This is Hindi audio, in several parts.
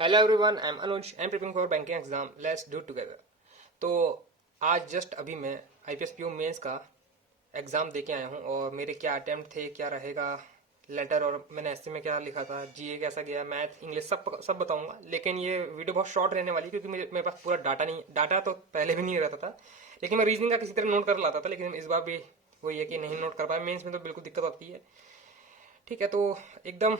Hello everyone, I am Anuj. I am preparing for banking exam. Let's do together. तो आज जस्ट अभी मैं आईपीएस पीओ मेंस का एग्जाम दे के आया हूँ और मेरे क्या अटेम्प्ट थे, क्या रहेगा लेटर, और मैंने एसए में क्या लिखा था, जीए कैसा गया, मैथ, इंग्लिश सब सब बताऊंगा। लेकिन ये वीडियो बहुत शॉर्ट रहने वाली है क्योंकि मेरे पास पूरा डाटा नहीं, डाटा तो पहले भी नहीं रहता था, लेकिन मैं रीजनिंग का किसी तरह नोट कर लाता था। लेकिन इस बार भी वही है कि नहीं नोट कर पाया। मेंस में तो बिल्कुल दिक्कत आती है। ठीक है, तो एकदम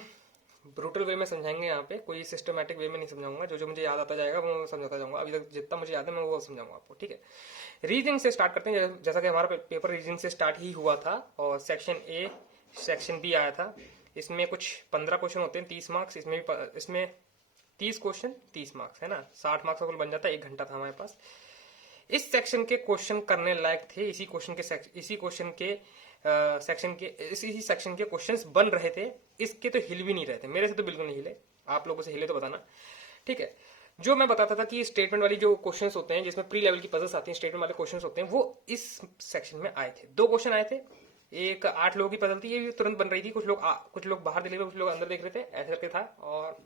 ब्रूटल वे में समझाएंगे यहाँ पे, कोई सिस्टमेटिक वे में नहीं समझाऊंगा। जो जो मुझे याद आता जाएगा वो समझाता जाऊंगा। अभी तक जितना मुझे याद है मैं वो समझाऊंगा आपको। ठीक है, रीजनिंग से स्टार्ट करते हैं। जैसा कि हमारा पेपर रीजनिंग से स्टार्ट ही हुआ था और सेक्शन ए सेक्शन बी आया था। इसमें कुछ 15 क्वेश्चन होते हैं, 30 मार्क्स। इसमें 30 क्वेश्चन 30 मार्क्स है ना, 60 मार्क्स का कुल बन जाता है। 1 घंटा था हमारे पास। इस सेक्शन के क्वेश्चन करने लायक थे। इसी क्वेश्चन के सेक्शन के इसी सेक्शन के क्वेश्चंस बन रहे थे। इसके तो हिल भी नहीं रहे थे, मेरे से तो बिल्कुल नहीं हिले। आप लोगों से हिले तो बताना। ठीक है, जो मैं बताता था कि स्टेटमेंट वाली जो क्वेश्चंस होते हैं, जिसमें प्री लेवल की पजल्स आती हैं, स्टेटमेंट वाले क्वेश्चंस होते हैं, वो इस सेक्शन में आए थे। 2 क्वेश्चन आए थे। एक 8 लोगों की पजल थी, ये भी तुरंत बन रही थी। कुछ लोग बाहर देख रहे थे, कुछ लोग अंदर देख रहे थे, ऐसे करके था। और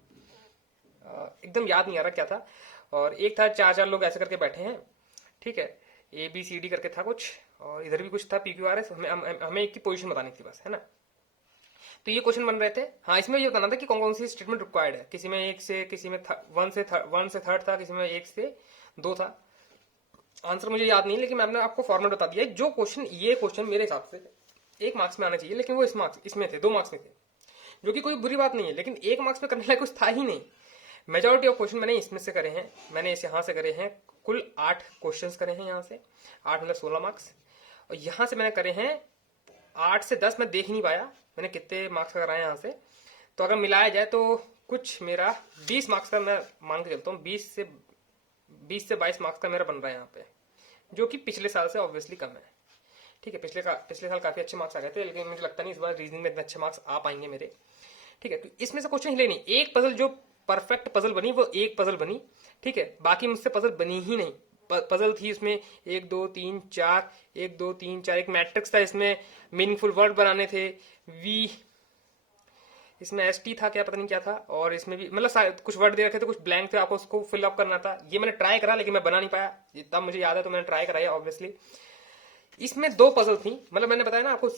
एकदम याद नहीं आ रहा क्या था। और एक था 4 4 लोग ऐसे करके बैठे हैं। ठीक है, ए बी सी डी करके था कुछ, और इधर भी कुछ था पी क्यू आर एस। हमें एक की पोजीशन बतानी थी बस, है ना। तो ये क्वेश्चन बन रहे थे। हाँ, इसमें ये बताना था कि कौन कौन सी स्टेटमेंट रिक्वायर्ड है। किसी में एक से, किसी में वन से थर्ड था, किसी में 1 से 2 था। आंसर मुझे याद नहीं, लेकिन मैंने आपको फॉर्मेट बता दिया है। ये क्वेश्चन मेरे हिसाब से 1 मार्क्स में आना चाहिए, लेकिन वो इसमें थे, 2 मार्क्स में थे, जो कि कोई बुरी बात नहीं है। लेकिन 1 मार्क्स में करने लायक कुछ था ही नहीं। मेजोरिटी ऑफ क्वेश्चन मैंने इसमें से करे हैं, मैंने इस यहाँ से करे हैं। कुल 8 क्वेश्चंस करे हैं यहाँ से। 8 मतलब 16 मार्क्स। और यहाँ से मैंने करे हैं 8 से 10। मैं देख ही नहीं पाया मैंने कितने मार्क्स का कराया यहाँ से। तो अगर मिलाया जाए तो कुछ मेरा 20 मार्क्स का मैं मान के चलता हूँ। 20 से 22 मार्क्स का मेरा बन रहा है यहाँ पे, जो कि पिछले साल से ऑब्वियसली कम है। ठीक है, पिछले साल काफी अच्छे मार्क्स आ गए थे, लेकिन मुझे लगता नहीं इस बार रीजनिंग में इतने अच्छे मार्क्स आ पाएंगे मेरे। ठीक है, तो इसमें से क्वेश्चन हिले नहीं। एक पजल जो परफेक्ट पजल बनी, वो एक पजल बनी। ठीक है, बाकी मुझसे पजल बनी ही नहीं। पजल थी उसमें 1 2 3 4, 1 2 3 4, एक मैट्रिक्स था इसमें, मीनिंगफुल वर्ड बनाने थे। वी इसमें एस टी था, क्या पता नहीं क्या था। और इसमें भी मतलब कुछ वर्ड दे रखे थे, कुछ ब्लैंक थे, आपको उसको फिल अप करना था। ये मैंने ट्राई करा, लेकिन मैं बना नहीं पाया। जितना मुझे याद है तो मैंने ट्राई कराया ऑब्वियसली। इसमें 2 पजल थी। मतलब मैंने बताया ना आपको,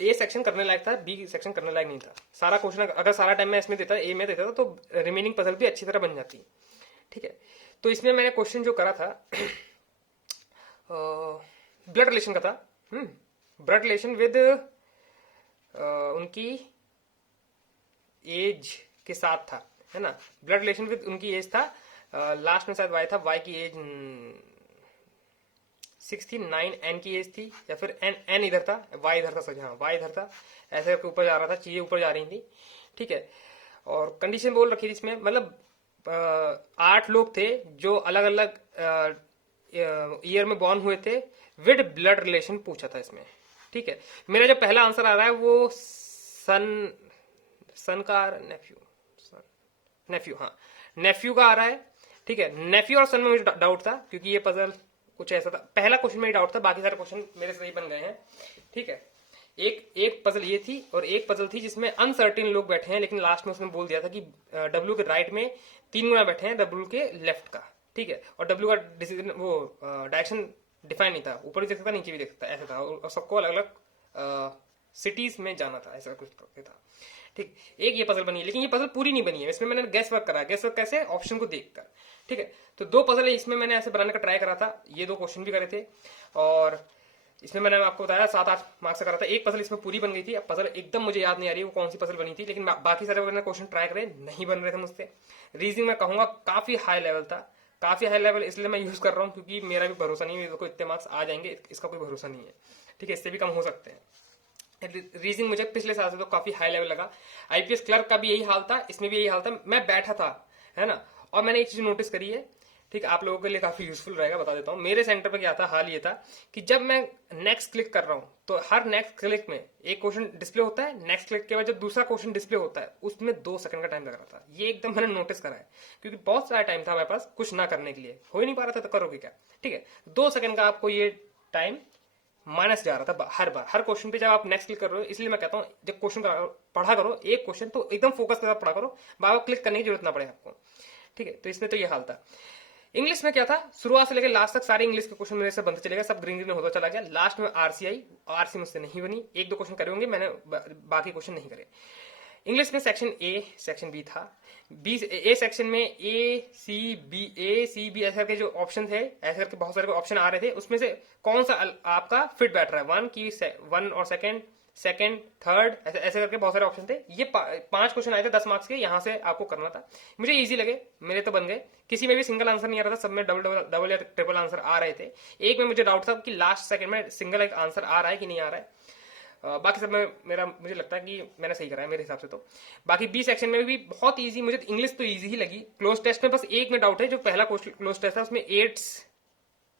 ए सेक्शन करने लायक था, बी सेक्शन करने लायक नहीं था। सारा क्वेश्चन अगर सारा टाइम मैं इसमें देता, ए में देता था, तो रिमेनिंग पजल भी अच्छी तरह बन जाती। ठीक है, तो इसमें मैंने क्वेश्चन जो करा था ब्लड रिलेशन का था। ब्लड रिलेशन विद उनकी एज के साथ था, है ना। ब्लड रिलेशन विद उनकी एज था। लास्ट में शायद वाई था, वाई की एज 6 थी, 9 एन की एज थी, या फिर एन इधर था, वाई इधर था। सच, हाँ, वाई इधर था। ऐसे करके ऊपर जा रहा था, चीजें ऊपर जा रही थी। ठीक है, और कंडीशन बोल रखी थी इसमें, मतलब 8 लोग थे जो अलग अलग ईयर में बॉर्न हुए थे, विद ब्लड रिलेशन पूछा था इसमें। ठीक है, मेरा जो पहला आंसर आ रहा है वो सन का नेफ्यू, नेफ्यू, हाँ, नेफ्यू का आ रहा है। ठीक है, नेफ्यू और सन में मुझे डाउट था, क्योंकि ये पजल कुछ ऐसा था। पहला क्वेश्चन में ही डाउट था, बाकी सारे क्वेश्चन मेरे सही बन गए हैं। ठीक है, एक पजल ये थी, और एक पजल थी जिसमें अनसर्टेन लोग बैठे हैं, लेकिन लास्ट में उसने बोल दिया था कि डब्ल्यू के राइट में 3 गुना बैठे हैं, डब्ल्यू के लेफ्ट का। ठीक है, और डब्ल्यू का डिसीजन वो डायरेक्शन डिफाइन नहीं था, ऊपर भी देख सकता नीचे भी देख सकता, ऐसा था। और सबको अलग अलग सिटीज में जाना था, ऐसा कुछ था। ठीक, एक ये पजल बनी है, लेकिन ये पजल पूरी नहीं बनी है। इसमें मैंने गैस वर्क करा। गैस वर्क कैसे? ऑप्शन को देखकर। ठीक है, तो 2 पजल है इसमें मैंने ऐसे बनाने का ट्राई करा था। ये 2 क्वेश्चन भी करे थे, और इसमें मैंने आपको बताया 7 8 मार्क्स से करा था। एक पजल इसमें पूरी बन गई थी। अब पजल एकदम मुझे याद नहीं आ रही वो कौन सी पजल बनी थी, लेकिन बाकी सारे मैंने क्वेश्चन ट्राई करे, नहीं बन रहे थे मुझसे। रीजनिंग में कहूंगा काफी हाई लेवल था, काफी हाई लेवल इसलिए मैं यूज कर रहा हूँ क्योंकि मेरा भी भरोसा नहीं है को इतने मार्क्स आ जाएंगे, इसका कोई भरोसा नहीं है। ठीक है, इससे भी कम हो सकते हैं। रीजनिंग मुझे पिछले साल से तो काफी हाई लेवल लगा। आईपीएस क्लर्क का भी यही हाल था, इसमें भी यही हाल था। मैं बैठा था, है ना। और मैंने एक चीज नोटिस करी है, ठीक, आप लोगों के लिए काफी यूजफुल रहेगा, बता देता हूँ। मेरे सेंटर पे क्या था, हाल ये था कि जब मैं नेक्स्ट क्लिक कर रहा हूँ, तो हर नेक्स्ट क्लिक में एक क्वेश्चन डिस्प्ले होता है। नेक्स्ट क्लिक के बाद जब दूसरा क्वेश्चन डिस्प्ले होता है, उसमें 2 सेकंड का टाइम लग रहा था। ये एकदम मैंने नोटिस करा है, क्योंकि बहुत सारा टाइम था मेरे पास कुछ ना करने के लिए, हो ही नहीं पा रहा था, तो करोगे क्या। ठीक है, 2 सेकंड का आपको ये टाइम माइनस जा रहा था हर बार, हर क्वेश्चन पे जब आप नेक्स्ट क्लिक कर रहे हो। इसलिए मैं कहता हूँ जब क्वेश्चन पढ़ा करो, एक क्वेश्चन तो एकदम फोकस के साथ पढ़ा करो, बार बार क्लिक करने की जरूरत ना पड़े आपको। ठीक है, तो इसमें तो ये हाल था। इंग्लिश में क्या था, शुरुआत से लेकर लास्ट तक सारे इंग्लिश के क्वेश्चन मेरे से बनते चले गए, सब ग्रीन ग्रीन होता चला गया। लास्ट में आरसी आई, आरसी मुझसे नहीं बनी, एक दो क्वेश्चन करे होंगे मैंने, बाकी क्वेश्चन नहीं करे। इंग्लिश में सेक्शन ए, सेक्शन बी था। बी ए सेक्शन में ए सी बी ऐसे करके जो ऑप्शन थे, ऐसे करके बहुत सारे ऑप्शन आ रहे थे, उसमें से कौन सा आपका फिट बैठ रहा है, वन और सेकंड, थर्ड, ऐसे ऐसे करके बहुत सारे ऑप्शन थे। ये 5 क्वेश्चन आए थे 10 मार्क्स के, यहां से आपको करना था। मुझे इजी लगे, मेरे तो बन गए। किसी में भी सिंगल आंसर नहीं आ रहा था, सब में डबल या ट्रिपल आंसर आ रहे थे। एक में मुझे डाउट था कि लास्ट सेकंड में सिंगल एक आंसर आ रहा है कि नहीं आ रहा है। बाकी सब में मुझे लगता है कि मैंने सही करा है मेरे हिसाब से। तो बाकी बी सेक्शन में भी बहुत इजी, मुझे इंग्लिश तो इजी ही लगी। क्लोज टेस्ट में बस एक में डाउट है, जो पहला क्लोज टेस्ट है उसमें एड्स,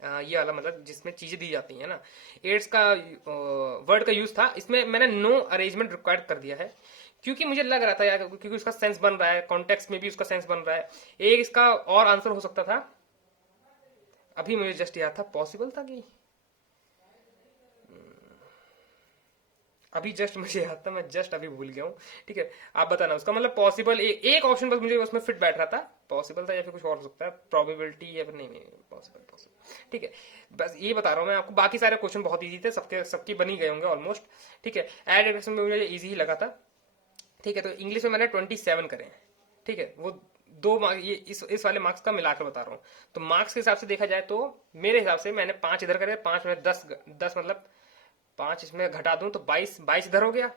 ये वाला मतलब जिसमें चीजें दी जाती है ना, एड्स का वर्ड का यूज था, इसमें मैंने नो अरेंजमेंट रिक्वायर्ड कर दिया है, क्योंकि मुझे लग रहा था यार, क्योंकि उसका सेंस बन रहा है, कॉन्टेक्स्ट में भी उसका सेंस बन रहा है। एक इसका और आंसर हो सकता था, अभी मुझे जस्ट याद था, पॉसिबल था कि अभी जस्ट मुझे याद था, मैं जस्ट अभी भूल गया हूँ। ठीक है, आप बताना उसका मतलब पॉसिबल, एक ऑप्शन बस मुझे उसमें फिट बैठ रहा था, पॉसिबल था या फिर कुछ और हो सकता है, प्रोबेबिलिटी या फिर नहीं पॉसिबल। ठीक है, बस ये बता रहा हूँ मैं आपको। बाकी सारे क्वेश्चन बहुत इजी थे, सबकी बनी गए होंगे ऑलमोस्ट। ठीक है, एड एडिशन में मुझे इजी ही लगा था। ठीक है, तो इंग्लिश में मैंने 27 करे हैं। ठीक है, वो 2 मार्क्स, ये इस वाले मार्क्स का मिलाकर बता रहा हूँ। तो मार्क्स के हिसाब से देखा जाए तो मेरे हिसाब से मैंने 5 इधर करे, 5 में 10 मतलब 5 इसमें घटा दूं तो 22 इधर हो गया,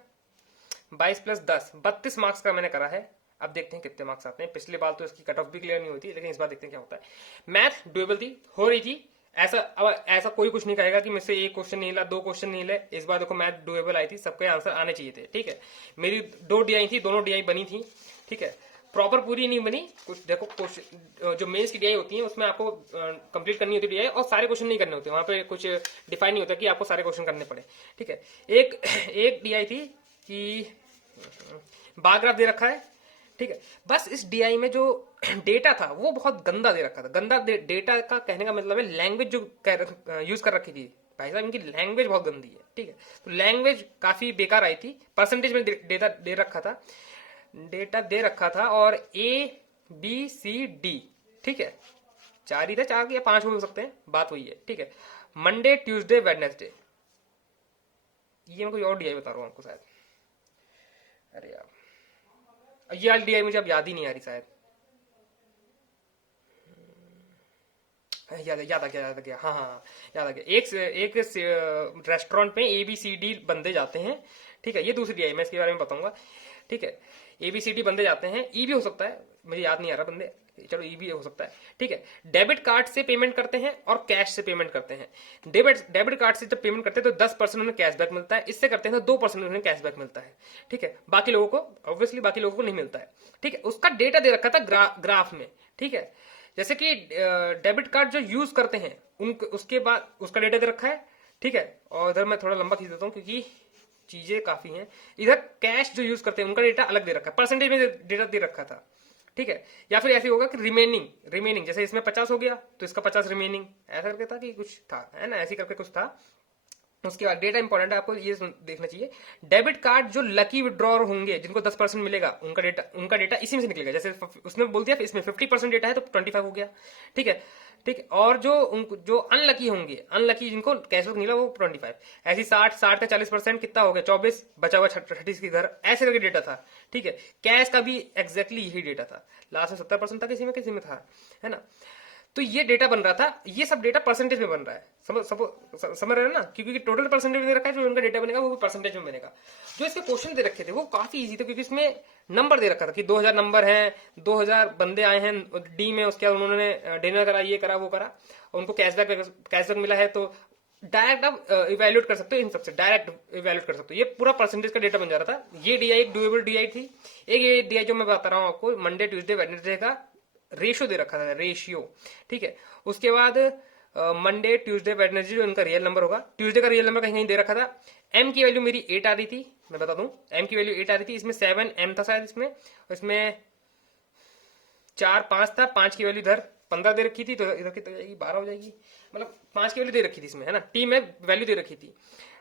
22 प्लस 10 32 मार्क्स का मैंने करा है। अब देखते हैं कितने मार्क्स आते हैं। पिछले बार तो इसकी कट ऑफ भी क्लियर नहीं होती, लेकिन इस बार देखते हैं क्या होता है। मैथ डुएबल थी, हो रही थी, ऐसा कोई कुछ नहीं कहेगा कि मुझसे एक क्वेश्चन नहीं हिला, 2 क्वेश्चन नहीं हिले। इस बार देखो मैथ डुएबल आई थी, सबके आंसर आने चाहिए थे। ठीक है, मेरी 2 डीआई थी, दोनों डीआई बनी थी। ठीक है, प्रॉपर पूरी नहीं बनी कुछ। देखो क्वेश्चन जो मेंस की डीआई होती है उसमें आपको कंप्लीट करनी होती है डीआई, और सारे क्वेश्चन नहीं करने होते, वहां पे कुछ डिफाइन नहीं होता कि आपको सारे क्वेश्चन करने पड़े। ठीक है, एक डीआई थी कि बार ग्राफ दे रखा है। ठीक है, बस इस डीआई में जो डेटा था वो बहुत गंदा दे रखा था। गंदा डेटा का कहने का मतलब है लैंग्वेज जो यूज कर रखी थी भाई साहब, इनकी लैंग्वेज बहुत गंदी है। ठीक है, तो लैंग्वेज काफी बेकार आई थी। परसेंटेज में डेटा दे रखा था, और ABCD, ठीक है, 4 ही था, 4 या 5 हो सकते हैं, बात वही है। ठीक है, मंडे ट्यूसडे वेडनेसडे, ये मैं कोई और डीआई बता रहा हूँ आपको शायद। अरे यार, ये वाली डीआई मुझे अब याद ही नहीं आ रही शायद। याद आ गया, हाँ हाँ याद आ गया। एक रेस्टोरेंट में ABCD बंदे जाते हैं। ठीक है, ये दूसरी डीआई, मैं इसके बारे में बताऊंगा। ठीक है, ABCD बंदे जाते हैं, ई भी हो सकता है, मुझे याद नहीं आ रहा बंदे, चलो ई भी हो सकता है। ठीक है, डेबिट कार्ड से पेमेंट करते हैं और कैश से पेमेंट करते हैं। डेबिट कार्ड से जब पेमेंट करते हैं तो 10% उन्हें कैशबैक मिलता है, इससे करते हैं तो 2% उन्हें कैशबैक मिलता है। ठीक है, बाकी लोगों को ऑब्वियसली नहीं मिलता है। ठीक है, उसका डेटा दे रखा था ग्राफ में। ठीक है, जैसे कि डेबिट कार्ड जो यूज करते हैं उसके बाद उसका डेटा दे रखा है। ठीक है, और इधर मैं थोड़ा लंबा खींच देता हूँ क्योंकि चीजें काफी हैं। इधर कैश जो यूज करते हैं उनका डेटा अलग दे रखा है, परसेंटेज में डेटा दे रखा था। ठीक है, या फिर ऐसे होगा कि रिमेनिंग जैसे इसमें 50 हो गया तो इसका 50 रिमेनिंग, ऐसा करके था कि कुछ था, है ना, ऐसे करके कुछ था। उसके बाद डेटा इंपॉर्टेंट है, आपको ये देखना चाहिए। डेबिट कार्ड जो लकी विड्रॉर होंगे, जिनको 10% मिलेगा, उनका डेटा इसी में से निकलेगा। जैसे उसने बोल दिया इसमें 50% डेटा है तो 25 हो गया। ठीक है, और जो अनलकी होंगे, जिनको कैशबैक मिला वो 25। ऐसी 60 का 40% कितना हो गया, 24, बचा हुआ 36 की इधर, ऐसे करके डेटा था। ठीक है, कैश का भी एग्जैक्टली यही डेटा था। लास्ट में 70% था, किसी में था, है ना। तो ये डेटा बन रहा था, ये सब डेटा परसेंटेज में बन रहा है, समझ रहे हैं ना, क्योंकि टोटल परसेंटेज में दे रखा है, जो उनका डेटा बनेगा वो भी परसेंटेज में बनेगा। जो इसके क्वेश्चन दे रखे थे वो काफी इजी थे, क्योंकि इसमें नंबर दे रखा था कि 2000 नंबर हैं, 2000 बंदे आए हैं डी में, उसके बाद उन्होंने डिनर करा, ये करा वो करा, उनको कैशबैक मिला है, तो डायरेक्ट आप इवेल्युएट कर सकते हो, इन सबसे डायरेक्ट इवेल्युएट कर सकते हो। ये पूरा परसेंटेज का डेटा बन जा रहा था। ये डीआई एक डुएबल डीआई थी। एक ये डीआई जो मैं बता रहा हूँ आपको, मंडे ट्यूसडे वेडनेसडे का रेशियो दे रखा था, रेशियो। ठीक है, उसके बाद मंडे ट्यूसडे वेडनेसडे जो इनका रियल नंबर होगा, ट्यूसडे का रियल नंबर कहीं नहीं दे रखा था। एम की वैल्यू मेरी 8 आ रही थी, मैं बता दूं, एम की वैल्यू 8 आ रही थी। इसमें 7 एम था शायद, इसमें 4 5 था, 5 की वैल्यू इधर 15 दे रखी थी, तो इधर की तो जाएगी 12 हो जाएगी, मतलब 5 की वैल्यू दे रखी थी इसमें, है ना, टी में वैल्यू दे रखी थी।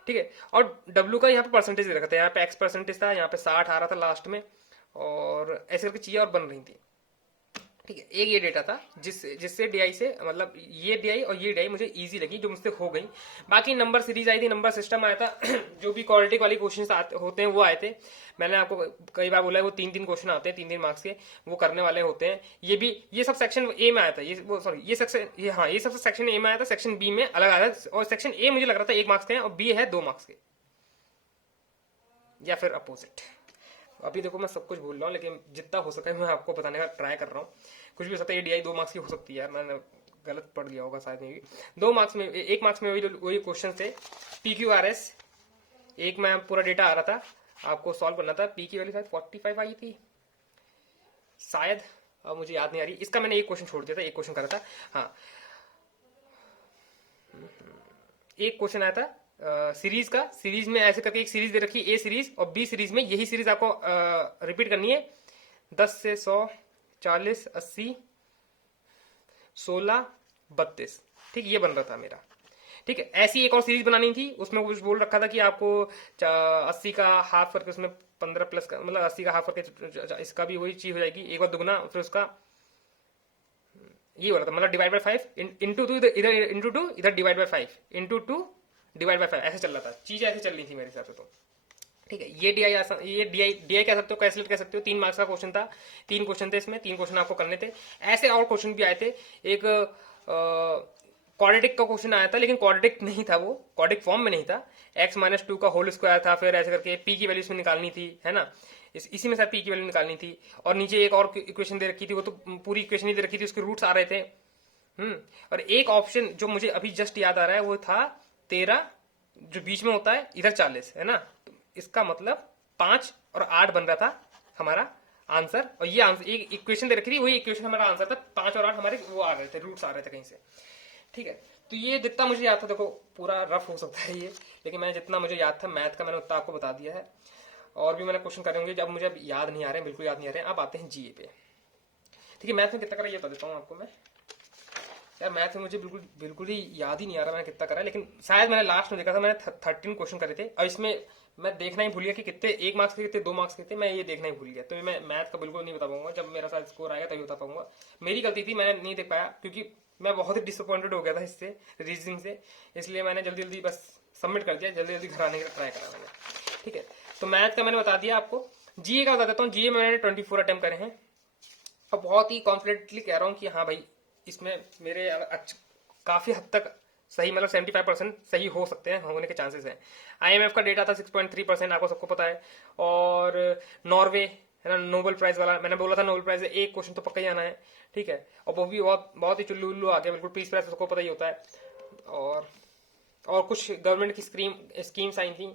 ठीक है, और डब्ल्यू का यहाँ पे परसेंटेज दे रखा था, यहाँ पे X% था, यहाँ पे 60 आ रहा था लास्ट में, और ऐसे करके चीजें और बन रही थी। ठीक है, एक ये डेटा था जिससे डीआई से मतलब ये डीआई और ये डीआई मुझे इजी लगी, जो मुझसे हो गई। बाकी नंबर सीरीज आई थी, नंबर सिस्टम आया था जो भी क्वालिटी वाली क्वेश्चन होते हैं वो आए थे। मैंने आपको कई बार बोला है वो 3-3 क्वेश्चन आते हैं, 3-3 मार्क्स के, वो करने वाले होते हैं। ये भी ये सब सेक्शन ए में आया था, ये वो सॉरी ये सेक्शन ये सब सेक्शन ए में आया था, सेक्शन बी में अलग आया था। और सेक्शन ए मुझे लग रहा था 1 मार्क्स के हैं और बी है 2 मार्क्स के, या फिर अपोजिट। अभी देखो मैं सब कुछ भूल रहा हूँ, लेकिन जितना हो सके मैं आपको बताने का ट्राई कर रहा हूँ। कुछ भी हो सकता है, ये डीआई 2 मार्क्स की हो सकती है यार, मैंने गलत पढ़ लिया होगा शायद। में 2 मार्क्स में 1 मार्क्स में वही क्वेश्चन थे। PQRS एक में पूरा डेटा आ रहा था, आपको सॉल्व करना था। पी की वैल्यू शायद 45 आई थी शायद, अब मुझे याद नहीं आ रही। इसका मैंने एक क्वेश्चन छोड़ दिया था, एक क्वेश्चन करा था। हाँ, एक क्वेश्चन आया था सीरीज का। सीरीज में ऐसे करके एक सीरीज दे रखी है, ए सीरीज और बी सीरीज में यही सीरीज आपको रिपीट करनी है। 10 से 100, 40, 80, 16, 32। ठीक, ये बन रहा था मेरा। ठीक है, ऐसी एक और सीरीज बनानी थी, उसमें कुछ बोल रखा था कि आपको 80 का हाफ करके उसमें 15 प्लस का, मतलब 80 का हाफ करके इसका भी वही चीज हो जाएगी, एक बार दुगना, फिर उसका ये हो रहा था, मतलब डिवाइड बाय 5 इंटू 2, इधर इंटू 2, इधर divide by 5 into 2 divide by 5, ऐसे चल रहा था, चीज ऐसे चल रही थी मेरे हिसाब से। तो ठीक है, ये डीआई कह सकते हो, कैलकुलेट कह सकते हो। 3 मार्क्स का क्वेश्चन था, 3 क्वेश्चन थे इसमें, 3 क्वेश्चन आपको करने थे। ऐसे और क्वेश्चन भी आए थे। एक क्वाड्रेटिक का क्वेश्चन आया था, लेकिन क्वाड्रेटिक नहीं था, वो क्वाड्रेटिक फॉर्म में नहीं था। x-2 का होल स्क्वायर था, फिर ऐसे करके p की वैल्यू इसमें निकालनी थी, है ना। इसी में शायद p की वैल्यू निकालनी थी। और नीचे एक और इक्वेशन दे रखी थी, वो तो पूरी इक्वेशन ही दे रखी थी, उसके रूट्स आ रहे थे। और एक ऑप्शन जो मुझे अभी जस्ट याद आ रहा है वो था 13, जो बीच में होता है, इधर 40, है ना। तो इसका मतलब 5 और 8 बन रहा था हमारा आंसर। और ये आंसर, एक इक्वेशन दे रखी थी, वही इक्वेशन हमारा आंसर था। 5 और 8 हमारे वो आ रहे थे, रूट्स आ रहे थे कहीं से। ठीक है, तो ये जितना मुझे याद था, देखो पूरा रफ हो सकता है ये, लेकिन मैंने जितना मुझे याद था मैथ का, मैंने उतना आपको बता दिया है। और भी मैंने क्वेश्चन करे होंगे जब मुझे अब याद नहीं आ रहे हैं, बिल्कुल याद नहीं आ रहे हैं। अब आते हैं जीए पे। ठीक है, मैथ में कितना करा ये बता देता हूँ आपको मैं। यार मैथ में मुझे बिल्कुल ही याद ही नहीं आ रहा मैंने कितना करा है, लेकिन शायद मैंने लास्ट में देखा था, मैंने 13 क्वेश्चन करे थे। और इसमें मैं देखना ही भूल गया कि कितने 1 मार्क्स के, कितने 2 मार्क्स के थे, मैं ये देखना ही भूल गया। तो मैं मैथ का बिल्कुल नहीं बता पाऊंगा, जब मेरा साथ स्कोर आएगा तभी बता पाऊंगा। मेरी गलती थी, मैंने नहीं देख पाया, क्योंकि मैं बहुत ही डिसअपॉइंटेड हो गया था इससे, रीजनिंग से। इसलिए मैंने जल्दी जल्दी बस सबमिट कर दिया, जल्दी जल्दी घर आने का ट्राई करा मैंने। ठीक है, तो मैथ का मैंने बता दिया आपको। जीए का बता देता हूँ। जीए में मैंने 24 अटेम्प्ट करे हैं, और बहुत ही कॉन्फिडेंटली कह रहा हूँ कि हाँ भाई, इसमें मेरे काफी हद तक सही, मतलब 75% सही हो सकते हैं, होने के चांसेस हैं। IMF का डेटा था 6.3%, आपको सबको पता है। और नॉर्वे, है ना, नोबेल प्राइज वाला, मैंने बोला था नोबेल प्राइज एक क्वेश्चन तो पक्का ही आना है। ठीक है, और वो भी बहुत ही चुल्लू उल्लू आ गया, बिल्कुल पीस प्राइज सबको पता ही होता है। और कुछ गवर्नमेंट की स्कीम्स आई थी,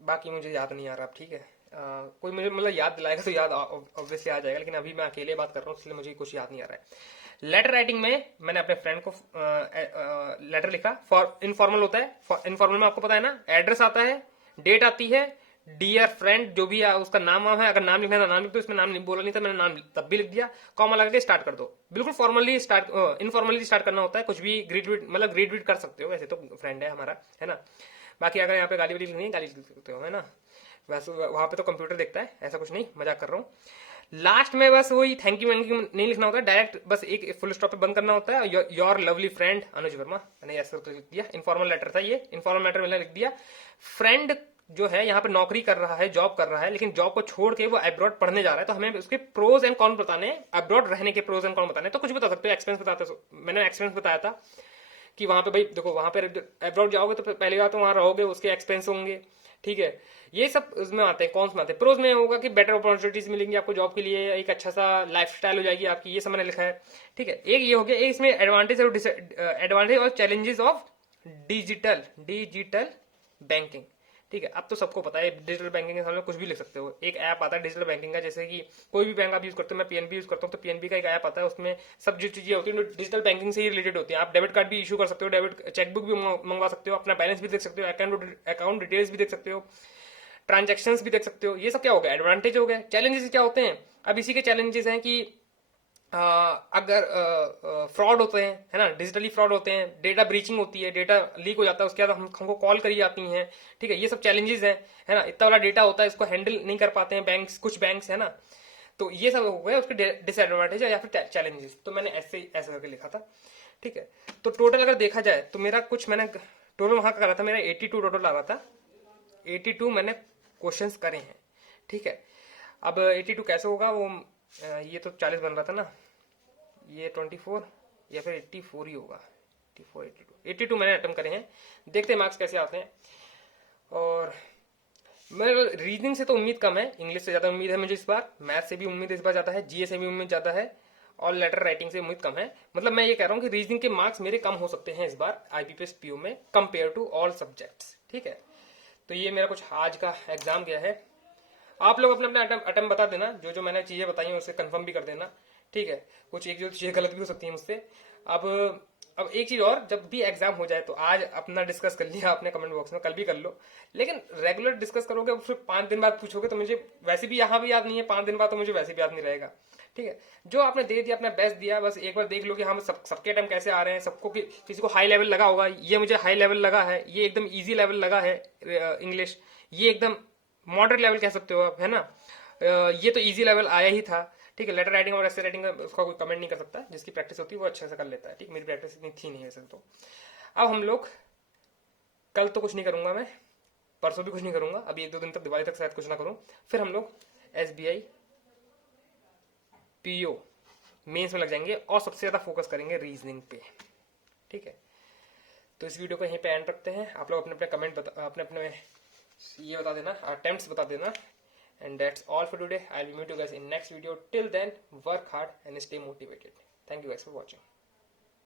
बाकी मुझे याद नहीं आ रहा। ठीक है, कोई मुझे मतलब याद दिलाएगा तो याद ऑब्वियसली आ जाएगा, लेकिन अभी मैं अकेले बात कर रहा हूँ, इसलिए मुझे कुछ याद नहीं आ रहा है। लेटर राइटिंग में मैंने अपने फ्रेंड को लेटर लिखा। इनफॉर्मल होता है, इनफॉर्मल में आपको पता है ना, एड्रेस आता है, डेट आती है, डियर फ्रेंड जो भी उसका नाम है, अगर नाम लिखना है नाम लिख दो। इसमें नाम नहीं बोला नहीं था मैंने, नाम तब भी लिख दिया, कॉमा लगा के स्टार्ट कर दो। बिल्कुल फॉर्मली स्टार्ट, इनफॉर्मली स्टार्ट करना होता है। कुछ भी ग्रीड मतलब ग्रीड कर सकते हो, वैसे तो फ्रेंड है हमारा, है ना। बाकी अगर यहाँ पे गाली वाली लिखनी है, गाली लिख सकते हो, है ना। वैसे वहां पे तो कंप्यूटर देखता है, ऐसा कुछ नहीं, मजाक कर रहा हूँ। लास्ट में बस वही थैंक यू नहीं लिखना होता है, डायरेक्ट बस एक फुल स्टॉप पे बंद करना होता है। योर लवली फ्रेंड अनुज वर्मा, मैंने ऐसा तो लिख दिया। इनफॉर्मल लेटर था ये, इनफॉर्मल लेटर मैंने लिख दिया। फ्रेंड जो है यहाँ पे नौकरी कर रहा है, जॉब कर रहा है, लेकिन जॉब को छोड़ के वो अब्रॉड पढ़ने जा रहा है, तो हमें उसके प्रोज एंड कॉन बताने, अब्रॉड रहने के प्रोज एंड कॉन बताने। तो कुछ बता सकते हो, एक्सपीरियंस बताते, मैंने एक्सपीरियंस बताया था कि वहां पे भाई देखो, वहां पे अब्रॉड जाओगे तो पहली बात तो वहां रहोगे, उसके एक्सपेंस होंगे। ठीक है, ये सब उसमें आते हैं, कौन में आते हैं। प्रोज में होगा कि बेटर अपॉर्चुनिटीज मिलेंगी आपको जॉब के लिए, एक अच्छा सा लाइफस्टाइल हो जाएगी आपकी, ये सब मैंने लिखा है। ठीक है, एक ये हो गया। एक इसमें एडवांटेज और चैलेंजेस ऑफ डिजिटल बैंकिंग। ठीक है, अब तो सबको पता है डिजिटल बैंकिंग के सामने कुछ भी लिख सकते हो। एक ऐप आता है डिजिटल बैंकिंग का, जैसे कि कोई भी बैंक आप यूज करते हो, मैं पीएनबी यूज करता हूँ, तो पीएनबी का एक ऐप आता है, उसमें सब जो चीजें होती है डिजिटल बैंकिंग से ही रिलेटेड होती है। आप डेबिट कार्ड भी इशू कर सकते हो, डेबिट चेकबुक भी मंगवा सकते हो, अपना बैलेंस भी देख सकते हो, अकाउंट डिटेल्स भी देख सकते हो, ट्रांजेक्शन्स भी देख सकते हो। ये सब क्या हो गया, एडवांटेज हो गया। चैलेंजेस क्या होते हैं, अब इसी के चैलेंजेस हैं कि अगर फ्रॉड होते हैं, है ना, डिजिटली फ्रॉड होते हैं, डेटा ब्रीचिंग होती है, डेटा लीक हो जाता है, उसके बाद हमको कॉल करी जाती हैं। ठीक है, ये सब चैलेंजेस हैं, है ना। इतना बड़ा डेटा होता है, इसको हैंडल नहीं कर पाते हैं बैंक्स, कुछ बैंक्स, है ना। तो ये सब हो गया उसके डिसएडवांटेज या फिर चैलेंजेस, तो मैंने ऐसे करके लिखा था। ठीक है, तो टोटल अगर देखा जाए तो मेरा कुछ मैंने टोटल वहां का करा था, मेरा 82 टोटल आ रहा था। 82 मैंने क्वेश्चंस करे हैं। ठीक है, अब 82 कैसे होगा वो, ये तो 40 बन रहा था ना, ये 24 या फिर 84 ही होगा। 84 82 मैंने अटेम्प्ट करे हैं, देखते हैं मार्क्स कैसे आते हैं। और मेरे रीजनिंग से तो उम्मीद कम है, इंग्लिश से ज्यादा उम्मीद है मुझे इस बार, मैथ से भी उम्मीद इस बार ज्यादा है, जीए से भी उम्मीद ज्यादा है, और लेटर राइटिंग से उम्मीद कम है। मतलब मैं ये कह रहा हूँ कि रीजनिंग के मार्क्स मेरे कम हो सकते हैं इस बार आईबीपीएस पीयू में कंपेयर टू ऑल सब्जेक्ट्स। ठीक है, तो ये मेरा कुछ आज का एग्जाम गया है। आप लोग अपने अपने अटेम्प्ट बता देना, जो जो मैंने चीजें बताई हैं उसे कंफर्म भी कर देना। ठीक है, कुछ एक जो चीजें गलत भी हो सकती है मुझसे। अब एक चीज और, जब भी एग्जाम हो जाए तो आज अपना डिस्कस कर लिया आपने कमेंट बॉक्स में, कल भी कर लो, लेकिन रेगुलर डिस्कस करोगे फिर 5 दिन बाद पूछोगे तो मुझे वैसे भी यहाँ भी याद नहीं है, 5 दिन बाद तो मुझे वैसे भी याद नहीं रहेगा। ठीक है, जो आपने दे दिया अपना बेस्ट दिया, बस एक बार देख लो कि हम सबके टाइम कैसे आ रहे हैं। सबको किसी को हाई लेवल लगा होगा, ये मुझे हाई लेवल लगा है, ये एकदम इजी लेवल लगा है इंग्लिश, ये एकदम मॉडरेट लेवल कह सकते हो आप, है ना। ये तो इजी लेवल आया ही था। ठीक है, लेटर राइटिंग और ऐसे राइटिंग उसका कोई कमेंट नहीं कर सकता, जिसकी प्रैक्टिस होती है वो अच्छे से कर लेता है। ठीक, मेरी प्रैक्टिस इतनी थी नहीं वैसे तो। अब हम लोग कल तो कुछ नहीं करूंगा मैं, परसों भी कुछ नहीं करूंगा, अभी 1-2 दिन तक, दिवाली तक शायद कुछ ना करूं, फिर हम लोग एसबीआई पीओ मेंस में लग जाएंगे और सबसे ज्यादा फोकस करेंगे रीजनिंग पे। ठीक है, तो इस वीडियो को यहीं पे एंड रखते हैं। आप लोग अपने अपने कमेंट अपने अपने ये बता देना, अटेम्प्ट्स बता देना। And that's all for today. I'll be meet you guys in next video. Till then, work hard and stay motivated. Thank you guys for watching.